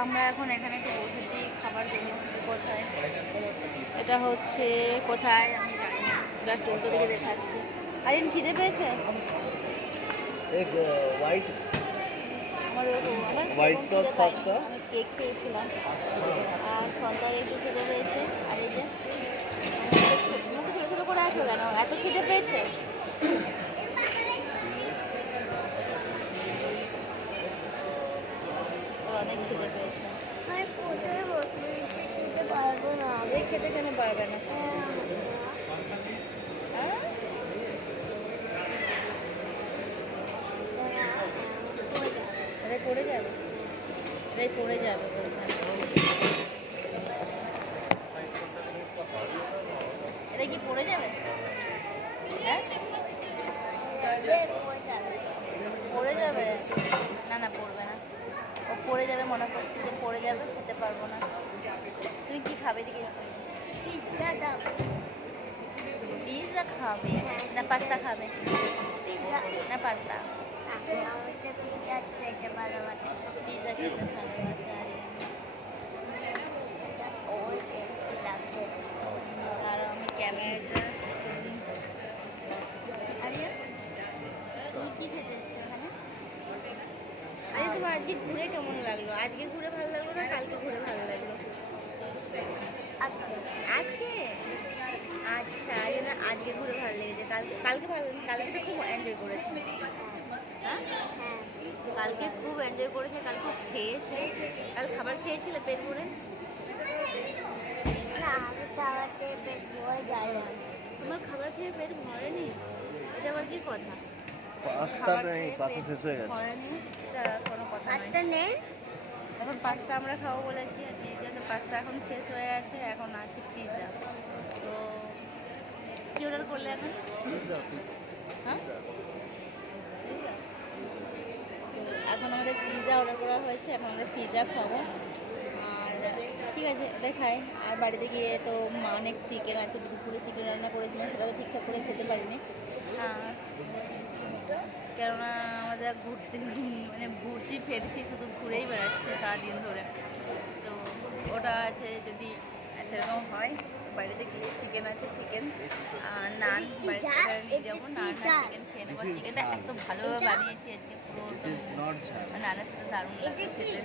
আমরা এখন এখানে একটু বসেছি খাবার জন্য। কোথায় এটা হচ্ছে, কোথায় আমি জানি না, জাস্ট উল্টো দিকে দেখাচ্ছি। আরিন খিদে পেয়েছে? আমার হোয়াইট সস পাস্তা, আমি কেক খেয়েছিলাম আর সন্ধ্যার একটু খিদে পেয়েছে। আর এই যে মুখে ছোটো ছোটো করে আছো কেন, এত খিদে পেয়েছে? অনেক খিদে পেয়েছে। খেতে পারবো না, আগে খেতে কেন পারবে না? হ্যাঁ এটাই পড়ে যাবে, এটাই পড়ে যাবে বলছে। এটা কি পড়ে যাবে? হ্যাঁ পড়ে যাবে? না না পড়বে না, ও পড়ে যাবে মনে করছে যে পড়ে যাবে, খেতে পারবো না। তুমি কি খাবে? দিকে পিৎজা দাও। পিৎজা খাবে না পাস্তা খাবে? পিৎজা না পাস্তা? পিৎজা খেতে ভালোবাসে, পিৎজা খেতে ভালোবাসে। আর আমি ক্যামেরাটা আরিয়া তুমি কি খেতে এসছো এখানে? আরে তোমার আজকে ঘুরে কেমন লাগলো? আজকে ঘুরে ভালো লাগলো না কালকে ঘুরে ভালো লাগলো? আজকে আচ্ছা, আরে না আজকে ঘুরে ভালো লেগেছে। কালকে ভালো, কালকে তো খুব এনজয় করেছে। হ্যাঁ কালকে খুব এনজয় করেছে, কালকে খেয়েছে। কাল খাবার খেয়েছিলে পেট ভরে? তোমার খাবার খেয়ে পেট ভরেনি? এটা আবার কি কথা? পাস্তা নেই, পাস্তা শেষ হয়ে গেছে। ভরেনি এটা কোনো কথা নেই। এখন পাস্তা আমরা খাবো বলেছি, আর পিৎজা তো পাস্তা এখন শেষ হয়ে আছে, এখন আছে পিৎজা। তো কি অর্ডার করলে এখন? হ্যাঁ পিৎজা, এখন আমাদের পিৎজা অর্ডার করা হয়েছে, এখন আমরা পিৎজা খাবো। আর ঠিক আছে এটা খাই। আর বাড়িতে গিয়ে তো মা অনেক চিকেন আছে, দুপুরে চিকেন রান্না করেছিলাম, সেটা তো ঠিকঠাক করে খেতে পারিনি। কেননা আমাদের ঘুরতে মানে ঘুরছি ফিরছি, শুধু ঘুরেই বেড়াচ্ছি সারাদিন ধরে। তো ওটা আছে, যদি সেরকম হয় বাড়িতে গিয়ে চিকেন আছে, চিকেন আর নান বাড়িতে নিয়ে যাবো, নান আর চিকেন খেয়ে নেবো। চিকেনটা এত ভালোভাবে বানিয়েছি আজকে, পুরো নানের সাথে দারুণ লাগছে খেতে।